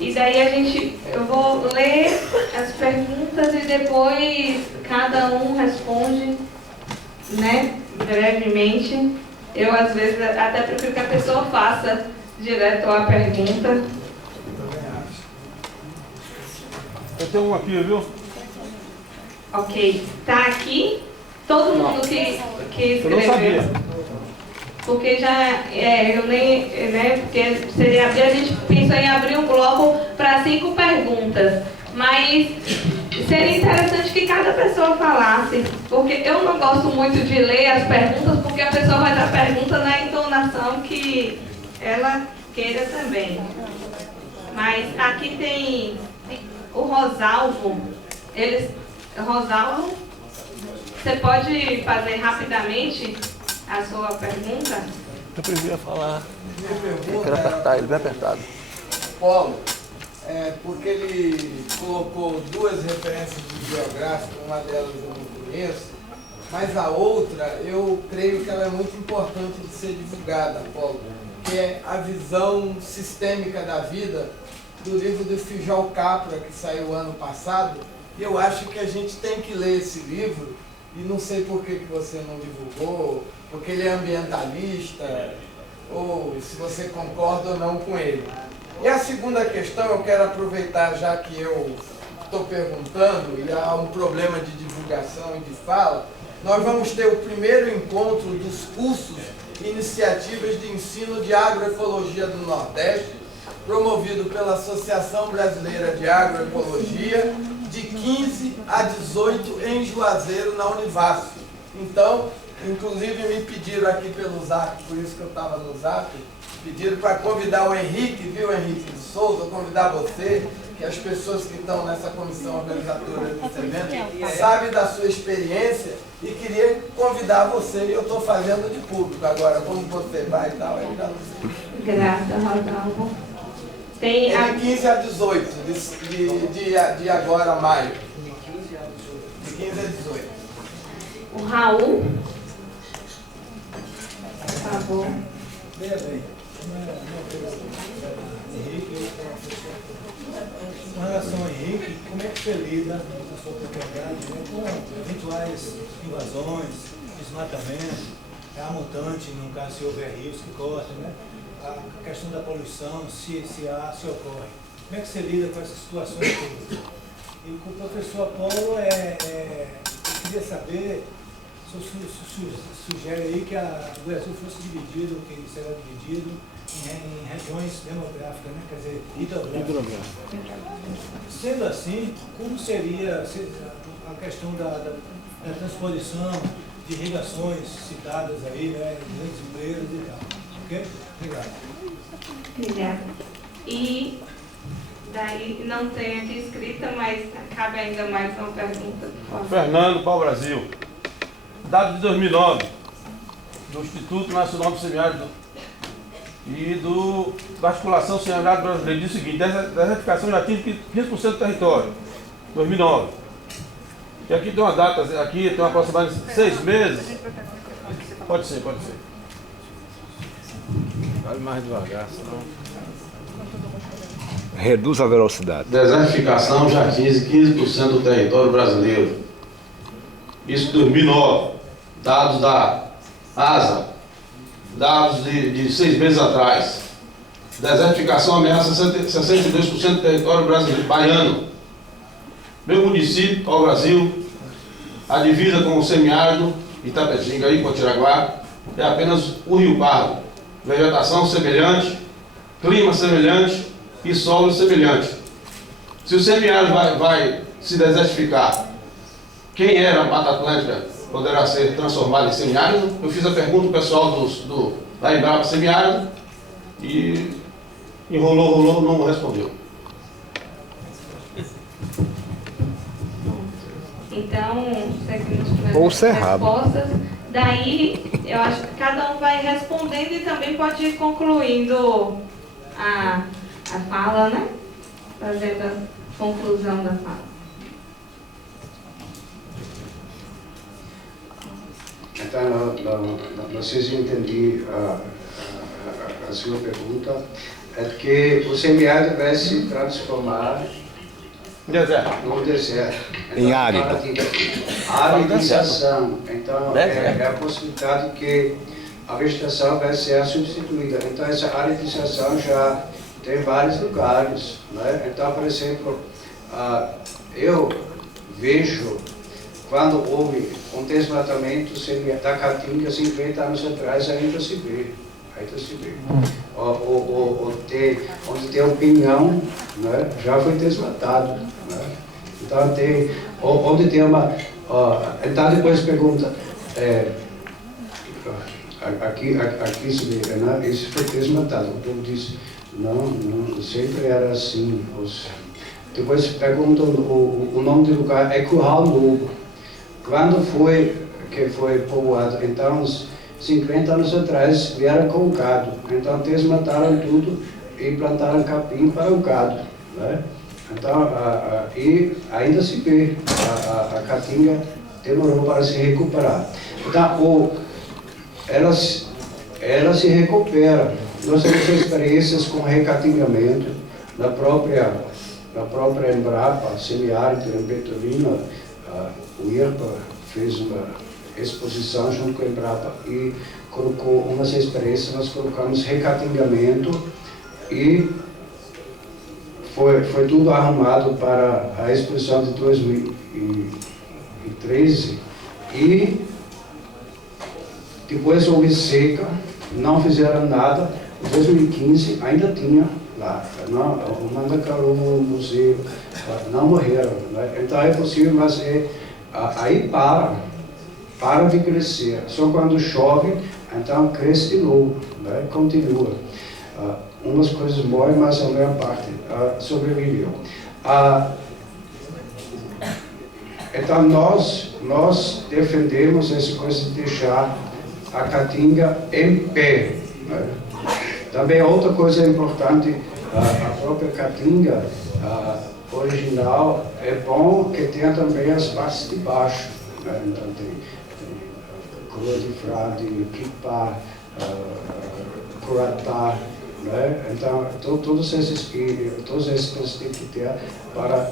E daí eu vou ler as perguntas e depois cada um responde, né, brevemente. Eu, às vezes, até prefiro que a pessoa faça direto a pergunta. Eu tenho um aqui, viu? Ok. Tá aqui todo mundo que Eu não escreveu. sabia. Porque eu nem, né, porque seria, a gente pensou em abrir um bloco para 5 perguntas, mas seria interessante que cada pessoa falasse, porque eu não gosto muito de ler as perguntas, porque a pessoa vai dar pergunta na entonação que ela queira também. Mas aqui tem o Rosalvo. Rosalvo, você pode fazer rapidamente a sua pergunta? Eu preferia falar. Eu quero apertar ele bem apertado. Paulo, porque ele colocou 2 referências bibliográficas, uma delas eu não conheço, mas a outra eu creio que ela é muito importante de ser divulgada, Paulo, que é a visão sistêmica da vida do livro do Fijol Capra, que saiu ano passado. E eu acho que a gente tem que ler esse livro, e não sei por que você não divulgou, porque ele é ambientalista, ou se você concorda ou não com ele. E a segunda questão, eu quero aproveitar, já que eu estou perguntando, e há um problema de divulgação e de fala, nós vamos ter o primeiro encontro dos cursos e iniciativas de ensino de agroecologia do Nordeste, promovido pela Associação Brasileira de Agroecologia, de 15 a 18 em Juazeiro, na Univasf. Então, inclusive me pediram aqui pelo Zap, por isso que eu estava no Zap, pediram para convidar o Henrique, viu, Henrique de Souza, convidar você, que as pessoas que estão nessa comissão organizadora desse evento sabem da sua experiência e queria convidar você, e eu estou fazendo de público agora, como você vai e tal, eu já não sei. Graças, Rosalvo. É de 15 a 18, de agora a maio. De 15 a 18. O Raul. Por favor. Veja bem, Henrique, com relação ao Henrique, como é que você lida na sua propriedade, né, com eventuais invasões, desmatamento, a montante, no caso se houver rios que cortam, né? A questão da poluição, se ocorre. Como é que você lida com essas situações todas? E com o professor Apolo, eu queria saber, o senhor sugere aí que o Brasil fosse dividido, que será dividido em regiões demográficas, né? Quer dizer, hidrográficas. Sendo assim, como seria a questão da transposição de irrigações citadas aí, né? Grandes empresas e tal. Ok? Obrigado. Obrigada. E daí não tem aqui escrita, mas cabe ainda mais uma pergunta. Fernando, Pau Brasil. Dados de 2009, do Instituto Nacional do Semiárido e da Articulação Semiárido Brasileira, diz o seguinte: desertificação já atinge 15% do território, 2009. E aqui tem uma data, aqui tem uma aproximadamente 6 meses. Pode ser. Fale mais devagar, senão... Reduz a velocidade. Desertificação já atinge 15% do território brasileiro. Isso em 2009. Dados da ASA, dados de 6 meses atrás. Desertificação ameaça 62% do território brasileiro, baiano. Meu município, Pau Brasil, a divisa com o semiárido, Itapetinga e Potiraguá, é apenas o Rio Pardo. Vegetação semelhante, clima semelhante e solo semelhante. Se o semiárido vai se desertificar, quem era a Mata Atlântica poderá ser transformado em semiárido? Eu fiz a pergunta ao pessoal da Embrapa Semiárido e enrolou, não respondeu. Então, seguimos Ou as cerrado. respostas. Daí, eu acho que cada um vai respondendo e também pode ir concluindo a fala, né? Fazendo a conclusão da fala. Então, não sei se eu entendi a sua pergunta. é que o semiárido vai se transformar no deserto. Então, Em árido. fala de aridização. Então, é a possibilidade que a vegetação vai ser substituída. Então, essa aridização já tem vários lugares, né? Então, por exemplo, eu vejo quando houve um desmatamento da Caatinga 50 anos atrás, ainda se vê. Onde tem opinião, né, já foi desmatado. Né? Então, onde tem uma... então, depois pergunta, aqui se vê, né, isso foi desmatado. O povo diz, não, sempre era assim. Depois perguntam o nome do lugar, é Curral Novo. Quando foi que foi povoado? Então, 50 anos atrás vieram com o gado, então desmataram tudo e plantaram capim para o gado. Né? Então, e ainda se vê, a Caatinga demorou para se recuperar. Então, ela se recupera. Nós temos experiências com recatingamento na própria Embrapa, semiárido em Petrolina. O IRPA fez uma exposição junto com a Embrapa e colocou umas experiências, nós colocamos recatingamento e foi tudo arrumado para a exposição de 2013 e depois houve seca, não fizeram nada, em 2015 ainda tinha lá, o Mandacaru, o museu, não morreram, né? Então é possível, mas aí para de crescer. Só quando chove, então cresce de novo, né? Continua. Umas coisas morrem, mas a maior parte sobreviveu. Então nós defendemos essa coisa de deixar a Caatinga em pé. Né? Também outra coisa importante, a própria Caatinga original, é bom que tenha também as partes de baixo. Né? Então tem Cruz de Frade, Quipá, Curatá, né? Então todos esses coisas tem que ter para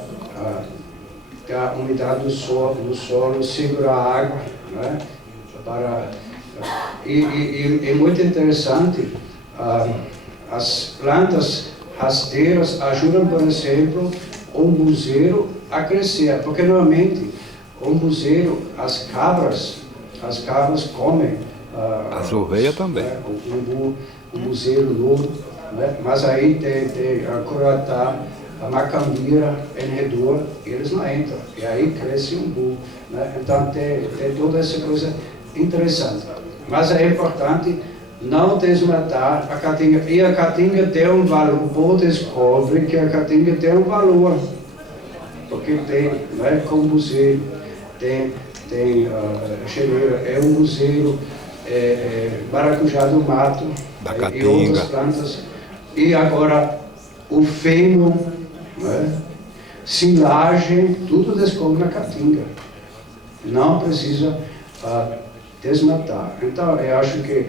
ter a umidade do solo, segurar a água, né? E muito interessante, as plantas rasteiras ajudam, por exemplo, o umbuzeiro a crescer, porque normalmente o umbuzeiro, as cabras comem As ovelhas também. O umbuzeiro novo, né? Mas aí tem a Curatá, a Macambira, enredor, eles não entram, e aí cresce um umbu, né? Então tem toda essa coisa interessante. Mas é importante não desmatar a Caatinga. E a Caatinga tem um valor, o povo descobre que a Caatinga tem um valor, porque tem, né, combuzeiro, tem cheleira, é um buzeiro, maracujá do mato, e outras plantas. E agora o feno, né, silagem, tudo descobre na Caatinga. Não precisa desmatar. Então, eu acho que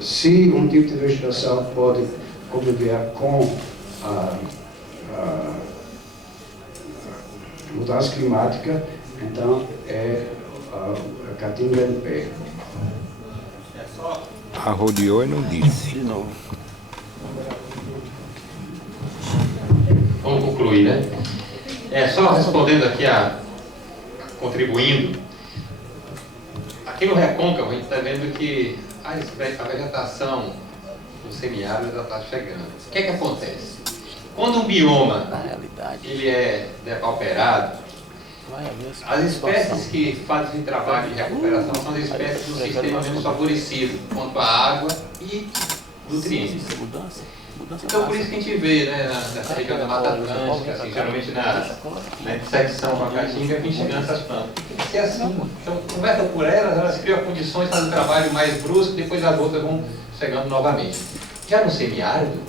se um tipo de vegetação pode conviver com a mudança climática, então a Caatinga em pé. Arrodeou e não disse. De novo. Vamos concluir, né? Só respondendo aqui, contribuindo. Aqui no Recôncavo a gente está vendo que a vegetação do semiárido já está chegando. O que é que acontece? Quando um bioma ele é depauperado, as espécies que fazem trabalho de recuperação são as espécies do sistema menos favorecido quanto à água e nutrientes. Então, por isso que a gente vê, né, nessa região da Mata Atlântica, assim, geralmente na intersecção com a Caatinga, a gente ganha essas plantas. Se é assim, então, conversa por elas criam condições para um trabalho mais brusco, depois as outras vão chegando novamente. Já no semiárido,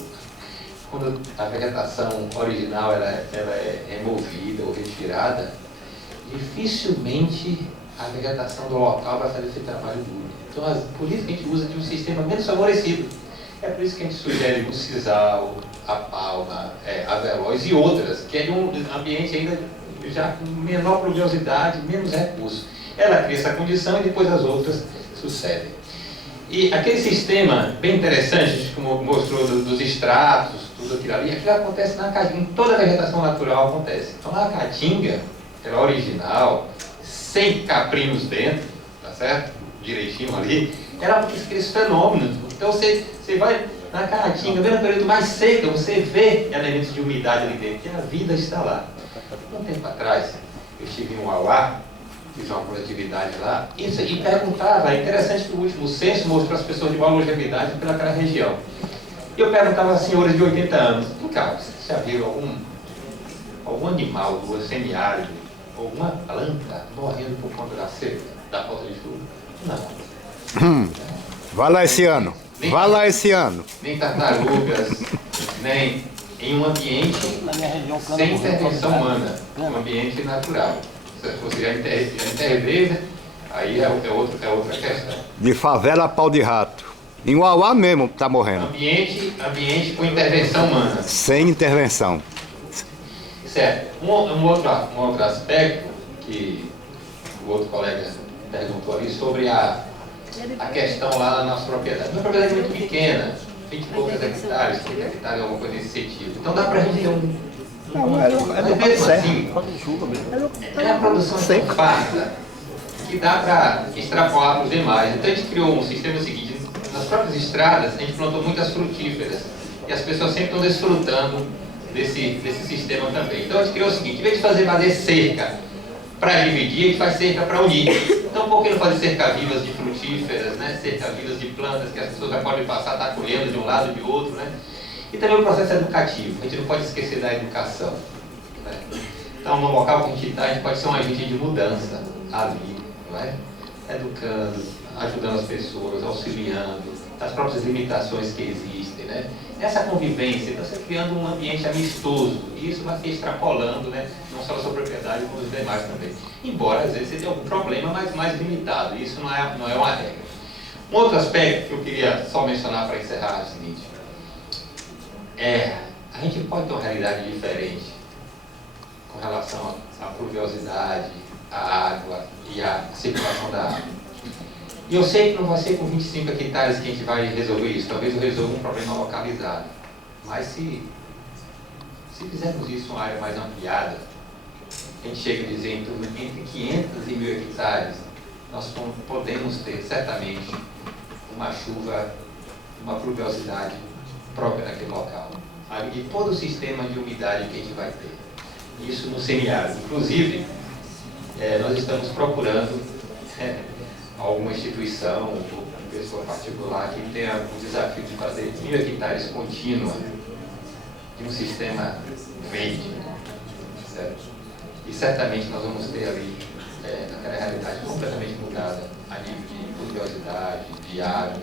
quando a vegetação original ela é removida ou retirada, dificilmente a vegetação do local vai fazer esse trabalho duro. Então, por isso que a gente usa de um sistema menos favorecido. É por isso que a gente sugere o Sisal, a Palma, a Veloz e outras, que é de um ambiente ainda já com menor pluviosidade, menos recursos. Ela cria essa condição e depois as outras sucedem. E aquele sistema bem interessante, como mostrou dos estratos, tudo aquilo ali, aquilo acontece na Caatinga, em toda a vegetação natural acontece. Então na Caatinga, ela original, sem caprinos dentro, tá certo? Direitinho ali, era aqueles fenômenos. Então você vai na Caatinga, vendo o período mais seco, você vê elementos de umidade ali dentro, que a vida está lá. Um tempo atrás, eu estive em Uauá, fiz uma coletividade lá, e perguntava, é interessante que o último censo mostrou as pessoas de maior longevidade pelaquela região. E eu perguntava a senhoras de 80 anos, cara, vocês já viram algum animal do semiárido, alguma planta morrendo por conta da seca, da falta de chuva? Não. Vai lá esse ano. Vai lá esse ano. Nem tartarugas, nem em um ambiente sem intervenção humana, um ambiente natural. Se você já intervém, né? Aí é outra questão. De favela a pau de rato. Em Uauá mesmo tá morrendo. Ambiente com intervenção humana. Sem intervenção. Certo. Um outro aspecto que o outro colega perguntou ali sobre a questão lá na nossa propriedade. Uma propriedade muito pequena, 20 e poucos hectares, 30 hectares, alguma coisa nesse sentido. Então dá pra gente ter é a produção tão farta que dá para extrapolar para os demais. Então a gente criou um sistema seguinte: nas próprias estradas a gente plantou muitas frutíferas e as pessoas sempre estão desfrutando desse sistema também. Então a gente criou o seguinte: em vez de fazer cerca para dividir, a gente faz cerca para unir. Então por que não fazer cerca-vivas de frutíferas, né? Cerca-vivas de plantas que as pessoas já podem passar, estar colhendo de um lado e de outro, né? E também o processo educativo, a gente não pode esquecer da educação, né? Então, no local que a gente está, a gente pode ser um agente de mudança ali, não é? Educando, ajudando as pessoas, auxiliando, das próprias limitações que existem, né? Essa convivência, então, você criando um ambiente amistoso, e isso vai se extrapolando, né? Não só na sua propriedade, como os demais também. Embora, às vezes, você tenha algum problema, mas mais limitado, isso não é uma regra. Um outro aspecto que eu queria só mencionar para encerrar é o seguinte: a gente pode ter uma realidade diferente com relação à pluviosidade, à água e à circulação da água. E eu sei que não vai ser com 25 hectares que a gente vai resolver isso. Talvez eu resolva um problema localizado. Mas se fizermos isso em uma área mais ampliada, a gente chega a dizer entre 500 e 1.000 hectares, nós podemos ter certamente uma chuva, uma pluviosidade própria naquele local, e todo o sistema de umidade que a gente vai ter. Isso no semiárido. Inclusive, nós estamos procurando alguma instituição ou pessoa particular que tenha o desafio de fazer 1.000 hectares contínua de um sistema verde, certo? E certamente nós vamos ter ali aquela realidade completamente mudada a nível de pluviosidade, de água.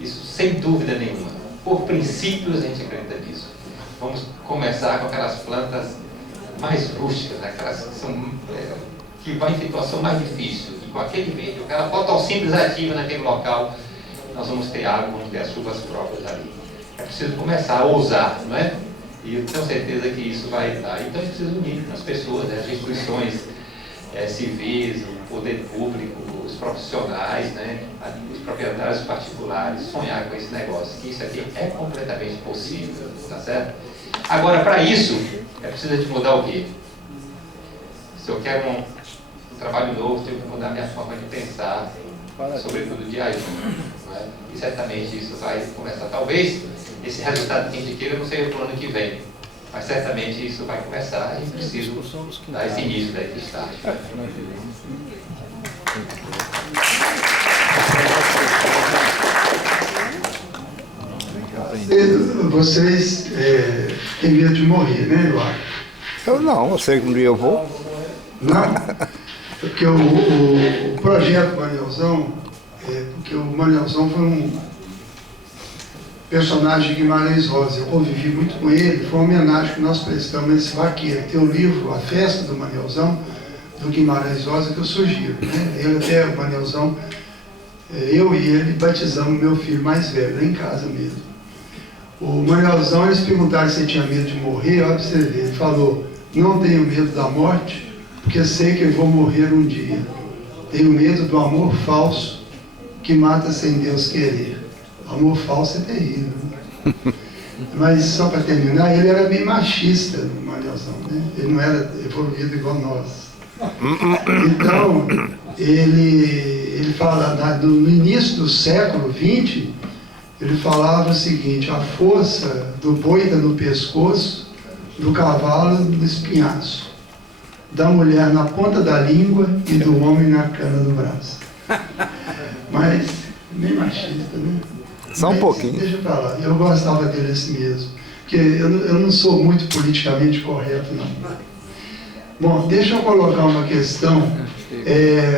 Isso sem dúvida nenhuma. Por princípios, a gente acredita nisso. Vamos começar com aquelas plantas mais rústicas, aquelas que vão em situação mais difícil. E com aquele verde, aquela fotossíntese ativa naquele local, nós vamos ter água, vamos ter as chuvas próprias ali. É preciso começar a ousar, não é? E eu tenho certeza que isso vai dar. Então a gente precisa unir as pessoas, as instituições civis, o poder público, os profissionais, né, os proprietários particulares, sonhar com esse negócio, que isso aqui é completamente possível, tá certo? Agora, para isso, é preciso de mudar o quê? Se eu quero um trabalho novo, tenho que mudar minha forma de pensar, sobretudo de agir, não é? E certamente isso vai começar. Talvez esse resultado que a gente queira não seja para o ano que vem, mas certamente isso vai começar e preciso dar esse início, dar esse start. Vocês têm medo de morrer, né, Eduardo? Eu não, eu sei que um dia eu vou. Não? Porque o projeto Manelzão, porque o Manelzão foi um personagem de Guimarães Rosa. Eu convivi muito com ele, foi uma homenagem que nós prestamos a esse vaqueiro. Tem o livro A Festa do Manelzão, do Guimarães Rosa, que eu sugiro, né? Ele até, o Manelzão, eu e ele batizamos meu filho mais velho, lá em casa mesmo. O Manuelzão, eles perguntaram se ele tinha medo de morrer, olha pra você ver, ele falou, não tenho medo da morte, porque sei que eu vou morrer um dia. Tenho medo do amor falso, que mata sem Deus querer. Amor falso é terrível. Mas só para terminar, ele era bem machista, o Manuelzão, né? Ele não era evoluído igual nós. Então, ele fala, no início do século XX, ele falava o seguinte, a força do boi está no pescoço, do cavalo no espinhaço, da mulher na ponta da língua e do homem na cana do braço. Mas, bem machista, né? Só um pouquinho. Deixa pra lá, eu gostava dele assim mesmo, porque eu não sou muito politicamente correto, não. Bom, deixa eu colocar uma questão,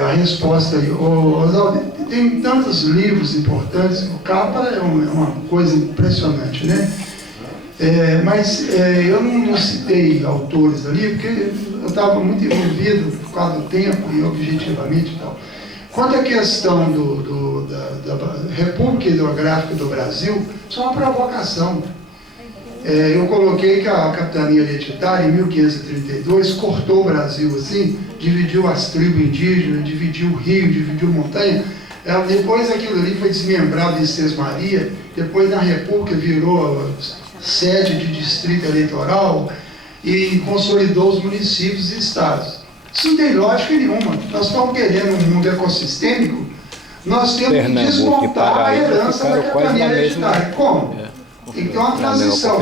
a resposta aí. Oswaldo, tem tantos livros importantes, o Capa é uma coisa impressionante, né? Mas eu não citei autores ali, porque eu estava muito envolvido por causa do tempo e objetivamente e tal. Quanto à questão da República Hidrográfica do Brasil, isso é uma provocação. Eu coloquei que a capitania hereditária, em 1532, cortou o Brasil assim, dividiu as tribos indígenas, dividiu o rio, dividiu montanha. Depois aquilo ali foi desmembrado em Sesmaria, depois na República virou sede de distrito eleitoral e consolidou os municípios e estados. Isso não tem lógica nenhuma. Nós estamos querendo um mundo ecossistêmico, nós temos que desmontar a herança da capitania hereditária. Como? Tem que ter uma transição.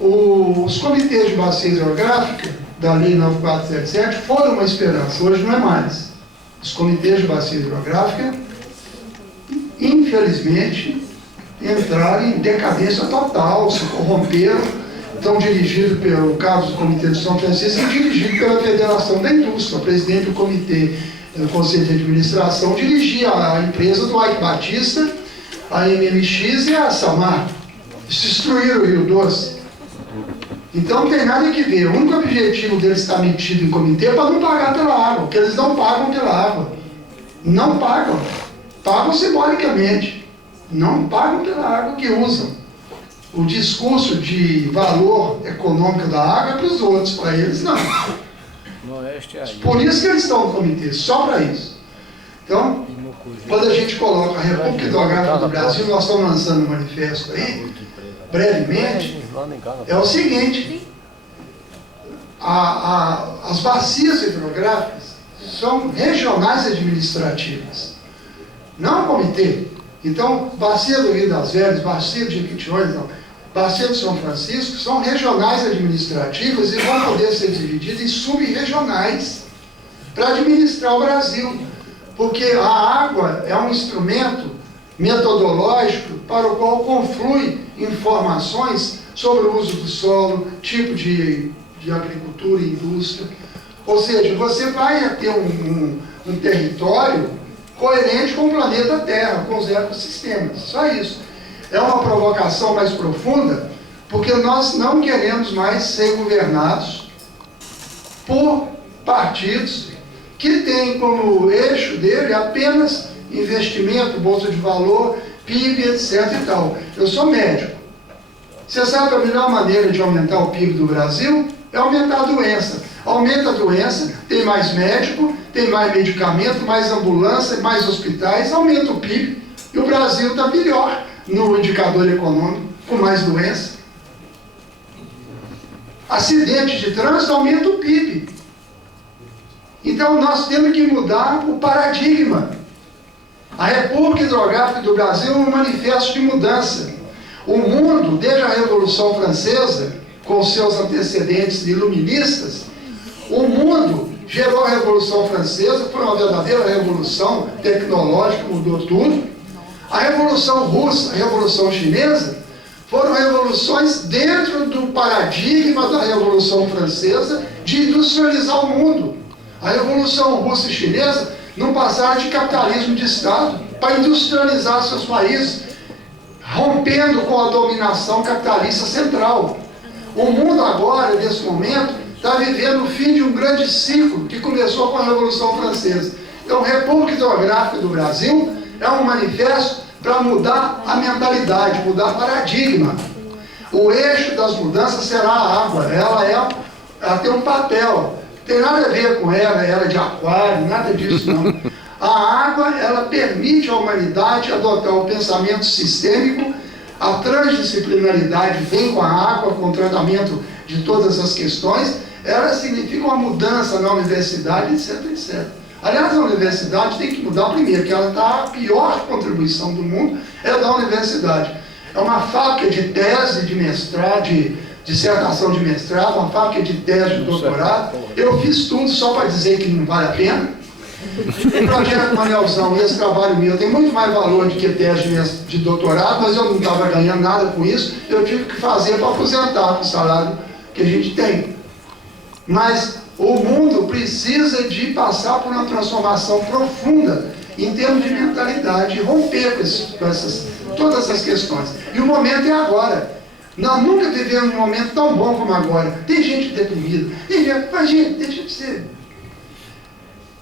Os comitês de bacia hidrográfica da Lei 9477 foram uma esperança, hoje não é mais. Os comitês de bacia hidrográfica, infelizmente, entraram em decadência total, se corromperam, estão dirigidos pelo caso do Comitê de São Francisco e dirigido pela Federação da Indústria. O presidente do comitê, do Conselho de Administração, dirigia a empresa do Ike Batista, a MMX e a Samar. Destruíram o Rio Doce. Então não tem nada que ver. O único objetivo deles estar metido em comitê é para não pagar pela água, porque eles não pagam pela água. Não pagam. Pagam simbolicamente. Não pagam pela água que usam. O discurso de valor econômico da água é para os outros, para eles não. Por isso que eles estão no comitê, só para isso. Então, quando a gente coloca a República Hidrográfica do Brasil, nós estamos lançando um manifesto aí, brevemente, é o seguinte, as bacias hidrográficas são regionais administrativas, não comitê. Então, bacia do Rio das Velhas, bacia de Jequitinhonha, bacia de São Francisco, são regionais administrativas e vão poder ser divididas em sub-regionais para administrar o Brasil. Porque a água é um instrumento metodológico para o qual conflui informações sobre o uso do solo, tipo de agricultura e indústria. Ou seja, você vai ter um território coerente com o planeta Terra, com os ecossistemas. Só isso. É uma provocação mais profunda, porque nós não queremos mais ser governados por partidos que têm como eixo dele apenas investimento, bolsa de valor, PIB, etc. e tal. Eu sou médico. Você sabe que a melhor maneira de aumentar o PIB do Brasil é aumentar a doença. Aumenta a doença, tem mais médico, tem mais medicamento, mais ambulância, mais hospitais, aumenta o PIB. E o Brasil está melhor no indicador econômico, com mais doença. Acidente de trânsito aumenta o PIB. Então nós temos que mudar o paradigma. A República Hidrográfica do Brasil é um manifesto de mudança. O mundo, desde a Revolução Francesa, com seus antecedentes iluministas, o mundo gerou a Revolução Francesa, foi uma verdadeira revolução tecnológica, mudou tudo. A Revolução Russa, a Revolução Chinesa, foram revoluções dentro do paradigma da Revolução Francesa de industrializar o mundo. A Revolução Russa e Chinesa não passaram de capitalismo de Estado para industrializar seus países, rompendo com a dominação capitalista central. O mundo agora, nesse momento, está vivendo o fim de um grande ciclo que começou com a Revolução Francesa. Então, República Hidrográfica do Brasil é um manifesto para mudar a mentalidade, mudar paradigma. O eixo das mudanças será a água. Ela tem um papel. Não tem nada a ver com era de aquário, nada disso não. A água, ela permite à humanidade adotar o pensamento sistêmico. A transdisciplinaridade vem com a água, com o tratamento de todas as questões. Ela significa uma mudança na universidade, etc, etc. Aliás, a universidade tem que mudar primeiro, que ela está a pior contribuição do mundo é da universidade. É uma fábrica de tese, de mestrado, de dissertação de mestrado, uma fábrica de tese de doutorado. Eu fiz tudo só para dizer que não vale a pena. O projeto Manelzão e esse trabalho meu tem muito mais valor do que tese de doutorado, mas eu não estava ganhando nada com isso. Eu tive que fazer para aposentar com o salário que a gente tem. Mas o mundo precisa de passar por uma transformação profunda em termos de mentalidade, romper com todas essas questões. E o momento é agora. Nós nunca vivemos um momento tão bom como agora. Tem gente deprimida. Mas, gente, deixa de ser.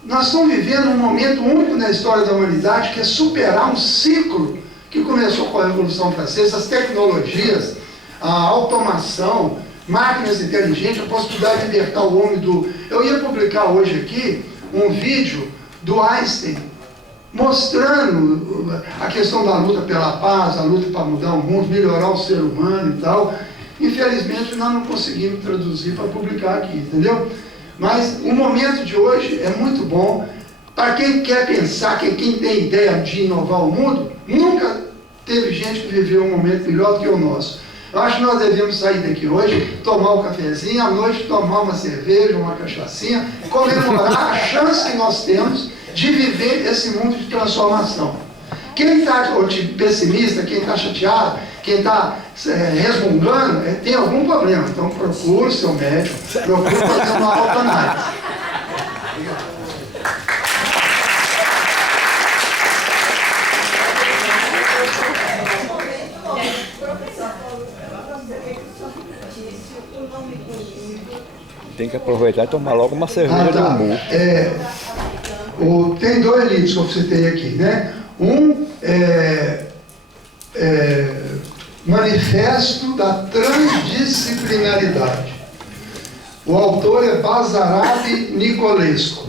Nós estamos vivendo um momento único na história da humanidade, que é superar um ciclo que começou com a Revolução Francesa, as tecnologias, a automação, máquinas inteligentes, a possibilidade de libertar o homem do... Eu ia publicar hoje aqui um vídeo do Einstein, mostrando a questão da luta pela paz, a luta para mudar o mundo, melhorar o ser humano e tal. Infelizmente, nós não conseguimos traduzir para publicar aqui, entendeu? Mas o momento de hoje é muito bom. Para quem quer pensar, quem tem ideia de inovar o mundo, nunca teve gente que viveu um momento melhor do que o nosso. Eu acho que nós devemos sair daqui hoje, tomar um cafezinho, à noite tomar uma cerveja, uma cachaçinha, comemorar a chance que nós temos de viver esse mundo de transformação. Quem está pessimista, quem está chateado, quem está resmungando, tem algum problema. Então procure seu médico, procure fazer uma autoanálise. Tem que aproveitar e tomar logo uma cerveja de humor. Tem dois livros que eu citei aqui, né? Um Manifesto da Transdisciplinaridade. O autor é Basarab Nicolescu.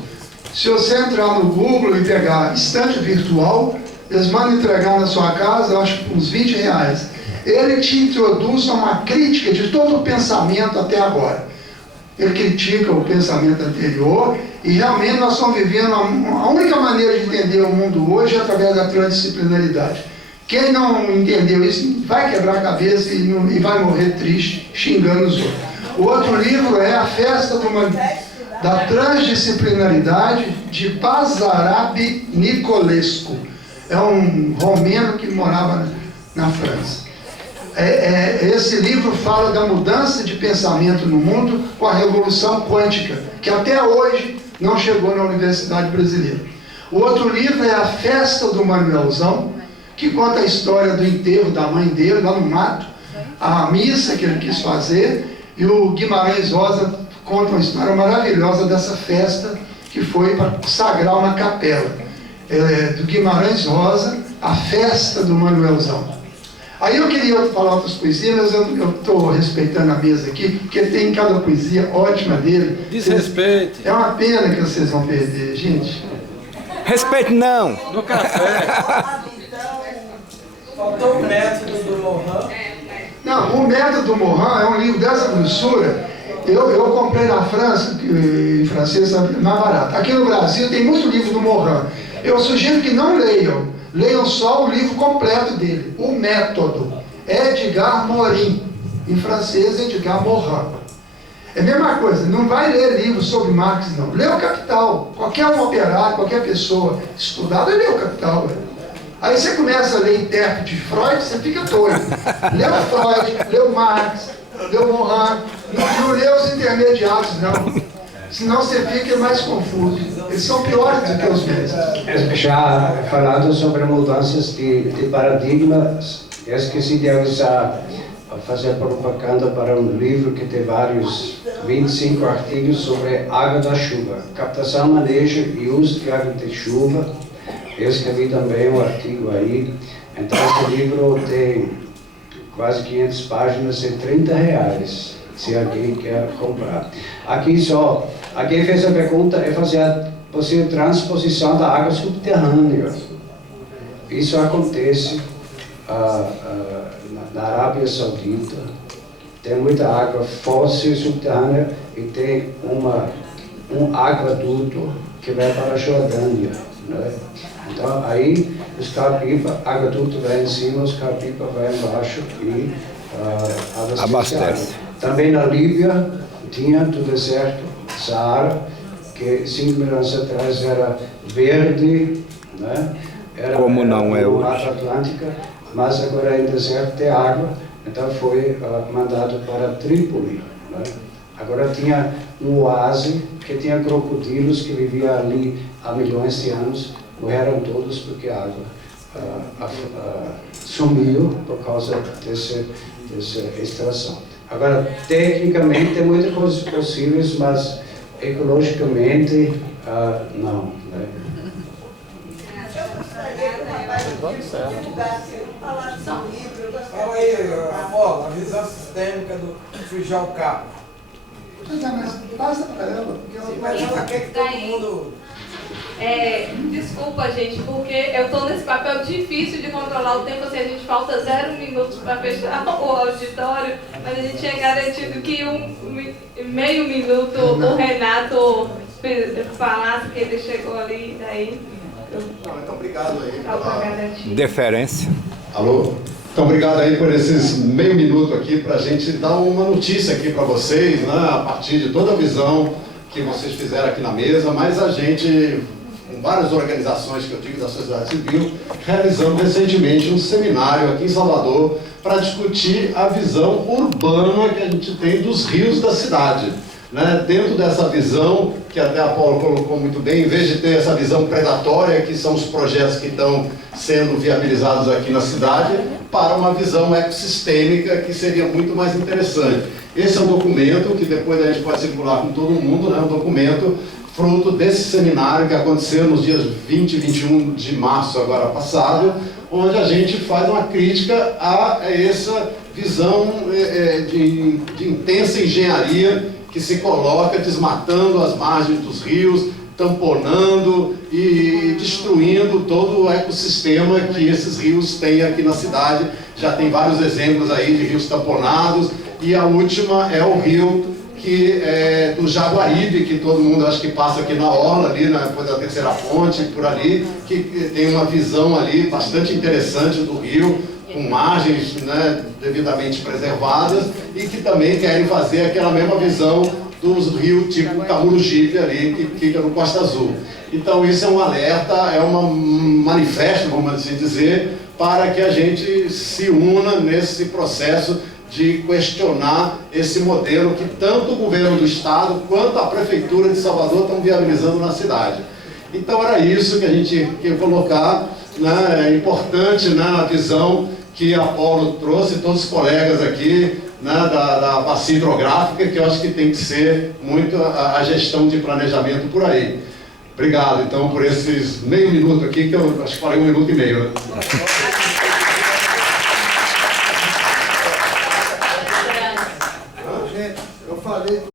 Se você entrar no Google e pegar estante virtual, eles mandam entregar na sua casa, eu acho que uns R$20. Ele te introduz a uma crítica de todo o pensamento até agora. Ele critica o pensamento anterior e realmente nós estamos vivendo a única maneira de entender o mundo hoje é através da transdisciplinaridade. Quem não entendeu isso vai quebrar a cabeça e vai morrer triste, xingando os outros. O outro livro é A Festa da Transdisciplinaridade, de Basarab Nicolescu. É um romeno que morava na França. Esse livro fala da mudança de pensamento no mundo com a revolução quântica, que até hoje não chegou na Universidade Brasileira. O outro livro é A Festa do Manuelzão, que conta a história do enterro da mãe dele, lá no mato, a missa que ele quis fazer, e o Guimarães Rosa conta uma história maravilhosa dessa festa, que foi para sagrar uma capela. Do Guimarães Rosa, A Festa do Manuelzão. Aí eu queria falar outras poesias, mas eu estou respeitando a mesa aqui, porque tem cada poesia ótima dele. Desrespeite. É uma pena que vocês vão perder, gente. Respeito não! No café. Faltou o método do Morin. Não, o Método do Morin é um livro dessa grossura. Eu comprei na França, em francês é mais barato. Aqui no Brasil tem muito livro do Morin. Eu sugiro que não leiam. Leiam só o livro completo dele, O Método, Edgar Morin, em francês Edgar Morin. É a mesma coisa, não vai ler livro sobre Marx não, lê o Capital. Qualquer um operário, qualquer pessoa estudada lê o Capital. Aí você começa a ler intérprete de Freud, você fica doido. Lê o Freud, lê o Marx, lê o Morin, não lê os intermediários não. Senão você fica mais confuso. Eles são piores do que os mestres. Já falando sobre mudanças de paradigmas, esqueci de avisar, fazer propaganda para um livro que tem vários 25 artigos sobre água da chuva, captação, manejo e uso de água de chuva. Eu escrevi também um artigo aí. Então esse livro tem quase 500 páginas e R$30, se alguém quer comprar. Aqui fez a pergunta, é fazer a possível transposição da água subterrânea. Isso acontece na Arábia Saudita. Tem muita água fóssil subterrânea e tem um aqueduto que vai para a Jordânia, né? Então aí os carpipa, aqueduto vai em cima, os carpipa vai embaixo e abastece. Também na Líbia tinha do deserto Saara, que 5.000 anos atrás era verde, né? Como não é hoje. Mata Atlântica, mas agora é deserto de água, então foi mandado para Trípoli, né? Agora tinha um oásis que tinha crocodilos que viviam ali há milhões de anos, morreram todos porque a água sumiu por causa dessa extração. Agora, tecnicamente tem muitas coisas possíveis, mas ecologicamente não, né? Fala aí, Apolo, a visão sistêmica do Frijol Capo. Mas passa para ela, porque ela quer que todo mundo... Desculpa, gente, porque eu estou nesse papel difícil de controlar o tempo, assim, a gente falta 0 minutos para fechar o auditório, mas a gente tinha garantido que meio minuto o Renato falasse que ele chegou ali, daí... Então, obrigado aí. Deferência. Alô? Então, obrigado aí por esses meio minuto aqui para a gente dar uma notícia aqui para vocês, né, a partir de toda a visão que vocês fizeram aqui na mesa, mas a gente, com várias organizações que eu digo da sociedade civil, realizamos recentemente um seminário aqui em Salvador para discutir a visão urbana que a gente tem dos rios da cidade. Né, dentro dessa visão, que até a Paula colocou muito bem, em vez de ter essa visão predatória, que são os projetos que estão sendo viabilizados aqui na cidade, para uma visão ecossistêmica que seria muito mais interessante. Esse é um documento que depois a gente pode circular com todo mundo, né, um documento fruto desse seminário que aconteceu nos dias 20 e 21 de março agora passado, onde a gente faz uma crítica a essa visão de intensa engenharia que se coloca desmatando as margens dos rios, tamponando e destruindo todo o ecossistema que esses rios têm aqui na cidade. Já tem vários exemplos aí de rios tamponados, e a última é o rio do Jaguaribe, que todo mundo acho que passa aqui na orla, ali depois da Terceira Ponte, por ali, que tem uma visão ali bastante interessante do rio, com margens, né, devidamente preservadas, e que também querem fazer aquela mesma visão dos rios tipo Camurugipe ali, que fica no Costa Azul. Então isso é um alerta, é um manifesto, vamos assim dizer, para que a gente se una nesse processo de questionar esse modelo que tanto o governo do estado quanto a prefeitura de Salvador estão viabilizando na cidade. Então era isso que a gente quer colocar, né, é importante, né, a visão que a Apolo trouxe, todos os colegas aqui, né, da bacia hidrográfica, que eu acho que tem que ser muito a gestão de planejamento por aí. Obrigado, então, por esses meio minuto aqui, que eu acho que falei 1 minuto e meio, né?